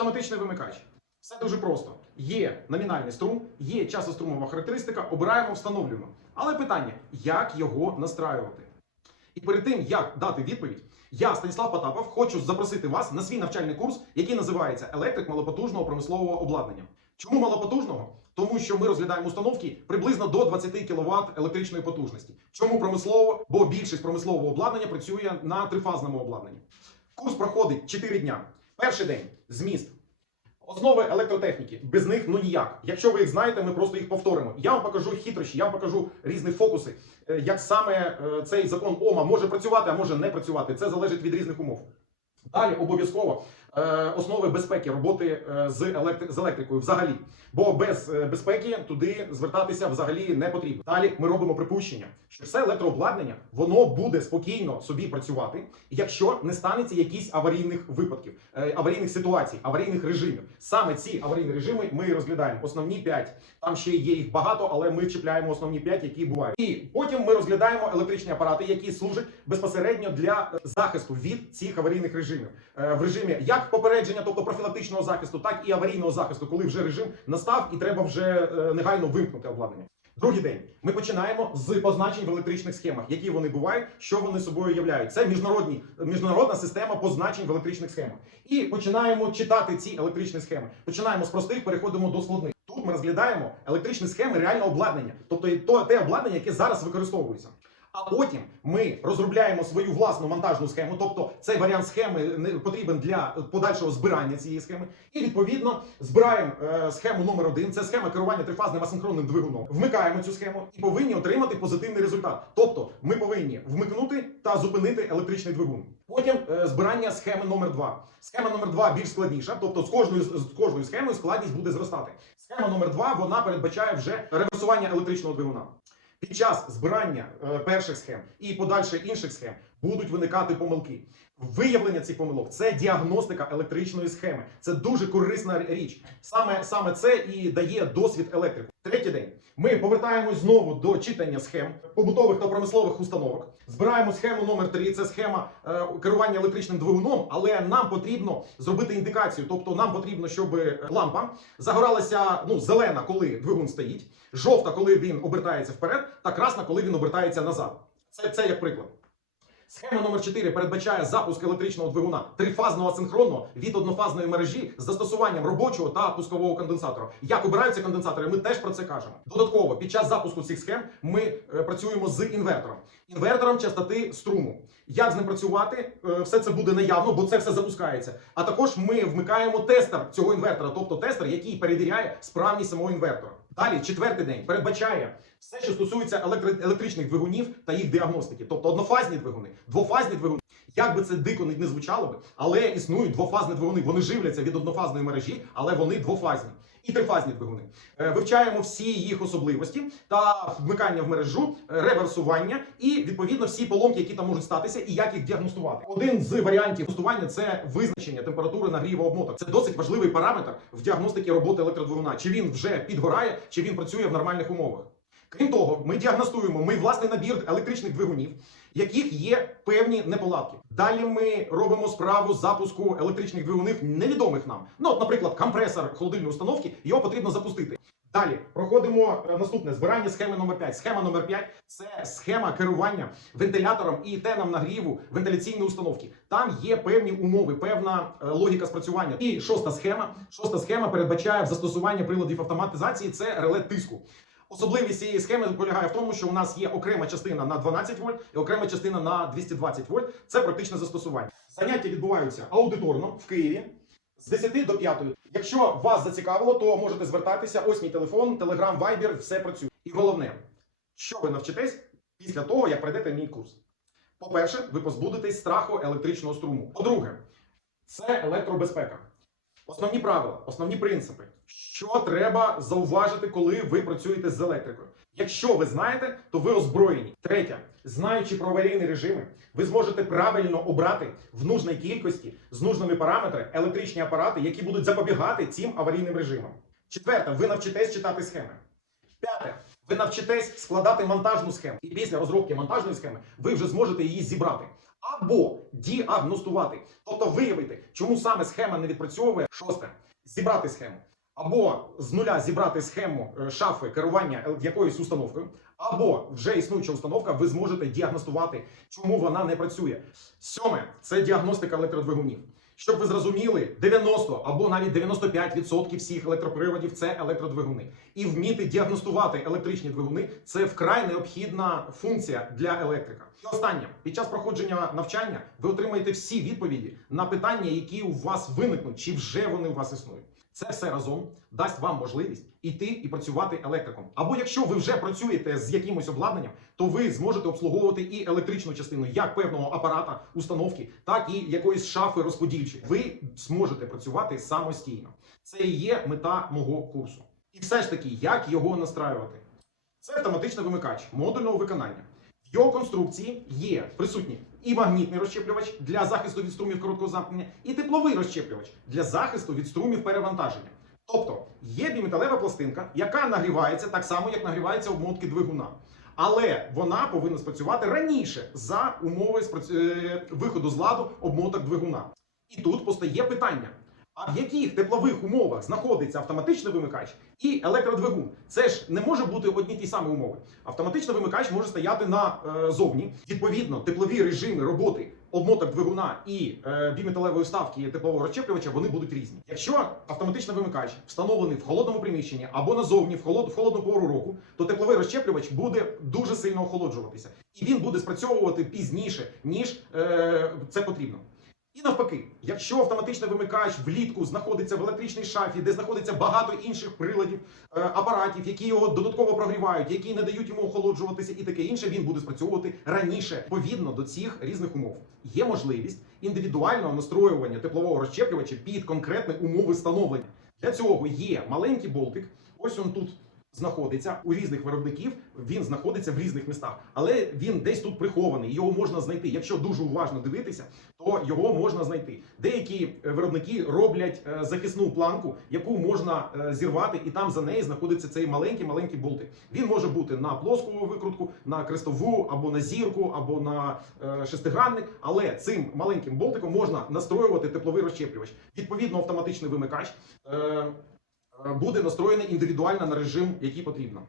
Автоматичний вимикач. Все дуже просто. Є номінальний струм, є часострумова характеристика, обираємо, встановлюємо. Але питання, як його настраювати? І перед тим, як дати відповідь, я, Станіслав Потапов, хочу запросити вас на свій навчальний курс, який називається Електрик малопотужного промислового обладнання. Чому малопотужного? Тому що ми розглядаємо установки приблизно до 20 кВт електричної потужності. Чому промислово? Бо більшість промислового обладнання працює на трифазному обладнанні. Курс проходить 4 дня. Перший день зміст. Основи електротехніки. Без них ну ніяк. Якщо ви їх знаєте, ми просто їх повторимо. Я вам покажу хитрощі, я вам покажу різні фокуси, е, як саме е, цей закон Ома може працювати, а може не працювати. Це залежить від різних умов. Далі обов'язково основи безпеки роботи е, з, електри- з електрикою взагалі. Бо без е, безпеки туди звертатися взагалі не потрібно. Далі ми робимо припущення, що все електрообладнання воно буде спокійно собі працювати, якщо не станеться якісь аварійних випадків, е, аварійних ситуацій, аварійних режимів. Саме ці аварійні режими ми розглядаємо. Основні 5. Там ще є їх багато, але ми чіпляємо основні 5, які бувають. І потім ми розглядаємо електричні апарати, які служать безпосередньо для е, захисту від цих аварійних режимів. Е, В режимі як попередження, тобто профілактичного захисту, так і аварійного захисту, коли вже режим настав і треба вже е, негайно вимкнути обладнання. Другий день ми починаємо з позначень в електричних схемах, які вони бувають, що вони собою являють. Це міжнародні міжнародна система позначень в електричних схемах. І починаємо читати ці електричні схеми. Починаємо з простих, переходимо до складних. Тут ми розглядаємо електричні схеми реального обладнання, тобто то те обладнання, яке зараз використовується. А потім ми розробляємо свою власну монтажну схему, тобто цей варіант схеми потрібен для подальшого збирання цієї схеми. І відповідно збираємо е, схему номер один. Це схема керування трифазним асинхронним двигуном. Вмикаємо цю схему і повинні отримати позитивний результат. Тобто ми повинні вмикнути та зупинити електричний двигун. Потім е, збирання схеми номер 2 Схема номер 2 більш складніша, тобто з кожною з кожною схемою складність буде зростати. Схема номер 2 вона передбачає вже реверсування електричного двигуна. Під час збирання е, перших схем і подальше інших схем будуть виникати помилки. Виявлення цих помилок це діагностика електричної схеми. Це дуже корисна річ. Саме, саме це і дає досвід електрику. Третій день ми повертаємось знову до читання схем побутових та промислових установок. Збираємо схему номер 3 Це схема е, керування електричним двигуном, але нам потрібно зробити індикацію. Тобто, нам потрібно, щоб лампа загоралася ну, зелена, коли двигун стоїть, жовта, коли він обертається вперед, та красна, коли він обертається назад. Це, це як приклад. Схема номер 4 передбачає запуск електричного двигуна трифазного асинхронного від однофазної мережі з застосуванням робочого та пускового конденсатора. Як обираються конденсатори, ми теж про це кажемо. Додатково, під час запуску цих схем ми е, працюємо з інвертором, інвертором частоти струму. Як з ним працювати? Е, Все це буде наявно, бо це все запускається. А також ми вмикаємо тестер цього інвертора, тобто тестер, який перевіряє справність самого інвертора. Далі, четвертий день передбачає все, що стосується електри- електричних двигунів та їх діагностики, тобто однофазні двигуни, двофазні двигуни. Як би це дико не звучало би, але існують двофазні двигуни. Вони живляться від однофазної мережі, але вони двофазні. І трифазні двигуни. Е, Вивчаємо всі їх особливості та вмикання в мережу, е, реверсування і відповідно всі поломки, які там можуть статися, і як їх діагностувати. Один з варіантів тестування це визначення температури нагріву обмоток. Це досить важливий параметр в діагностиці роботи електродвигуна. Чи він вже підгорає, чи він працює в нормальних умовах. Крім того, ми діагностуємо ми власний набір електричних двигунів, яких є певні неполадки. Далі ми робимо справу запуску електричних двигунів невідомих нам. Ну, от, наприклад, компресор холодильної установки, його потрібно запустити. Далі проходимо е, наступне збирання схеми номер 5. Схема номер 5 – це схема керування вентилятором і теном нагріву вентиляційної установки. Там є певні умови, певна е, логіка спрацювання. І шоста схема. Шоста схема передбачає застосування приладів автоматизації. Це реле тиску. Особливість цієї схеми полягає в тому, що у нас є окрема частина на 12 вольт і окрема частина на 220 вольт. Це практичне застосування. Заняття відбуваються аудиторно в Києві з 10 до 5. Якщо вас зацікавило, то можете звертатися. Ось мій телефон, телеграм, вайбер, все працює. І головне, що ви навчитесь після того, як пройдете мій курс. По-перше, ви позбудетесь страху електричного струму. По-друге, це електробезпека. Основні правила, основні принципи, що треба зауважити, коли ви працюєте з електрикою. Якщо ви знаєте, то ви озброєні. Третє, знаючи про аварійні режими, ви зможете правильно обрати в нужній кількості з нужними параметрами електричні апарати, які будуть запобігати цим аварійним режимам. Четверте, ви навчитесь читати схеми. П'яте, ви навчитесь складати монтажну схему. І після розробки монтажної схеми ви вже зможете її зібрати. Або діагностувати, тобто виявити, чому саме схема не відпрацьовує. Шосте зібрати схему. Або з нуля зібрати схему е, шафи керування е, якоюсь установкою, або вже існуюча установка, ви зможете діагностувати, чому вона не працює. Сьоме це діагностика електродвигунів. Щоб ви зрозуміли, 90 або навіть 95% всіх електроприводів це електродвигуни. І вміти діагностувати електричні двигуни це вкрай необхідна функція для електрика. І останнє, під час проходження навчання ви отримаєте всі відповіді на питання, які у вас виникнуть, чи вже вони у вас існують. Це все разом дасть вам можливість іти і працювати електриком. Або якщо ви вже працюєте з якимось обладнанням, то ви зможете обслуговувати і електричну частину як певного апарата, установки, так і якоїсь шафи розподільчої. Ви зможете працювати самостійно. Це і є мета мого курсу. І все ж таки, як його настраювати? Це автоматичний вимикач модульного виконання. Його конструкції є присутні і магнітний розщеплювач для захисту від струмів короткого замкнення, і тепловий розщеплювач для захисту від струмів перевантаження. Тобто є біметалева пластинка, яка нагрівається так само, як нагріваються обмотки двигуна. Але вона повинна спрацювати раніше за умови е, виходу з ладу обмоток двигуна. І тут постає питання: а в яких теплових умовах знаходиться автоматичний вимикач і електродвигун? Це ж не може бути одні ті самі умови. Автоматичний вимикач може стояти на е, зовні. Відповідно, теплові режими роботи обмоток двигуна і е, біметалевої ставки теплового розчеплювача вони будуть різні. Якщо автоматичний вимикач встановлений в холодному приміщенні або назовні в холод, в холодну пору року, то тепловий розщеплювач буде дуже сильно охолоджуватися, і він буде спрацьовувати пізніше ніж е, це потрібно. І навпаки, якщо автоматичний вимикач влітку знаходиться в електричній шафі, де знаходиться багато інших приладів, е, апаратів, які його додатково прогрівають, які не дають йому охолоджуватися, і таке інше, він буде спрацьовувати раніше, відповідно до цих різних умов. Є можливість індивідуального настроювання теплового розщеплювача під конкретні умови встановлення. Для цього є маленький болтик. Ось він тут знаходиться у різних виробників. Він знаходиться в різних містах, але він десь тут прихований. Його можна знайти. Якщо дуже уважно дивитися, то його можна знайти. Деякі е, виробники роблять е, захисну планку, яку можна е, зірвати, і там за неї знаходиться цей маленький маленький болтик. Він може бути на плоску викрутку, на крестову або на зірку, або на шестигранник. Але цим маленьким болтиком можна настроювати тепловий розщеплювач. Відповідно, автоматичний вимикач. Е, Буде настроєний індивідуально на режим, який потрібно.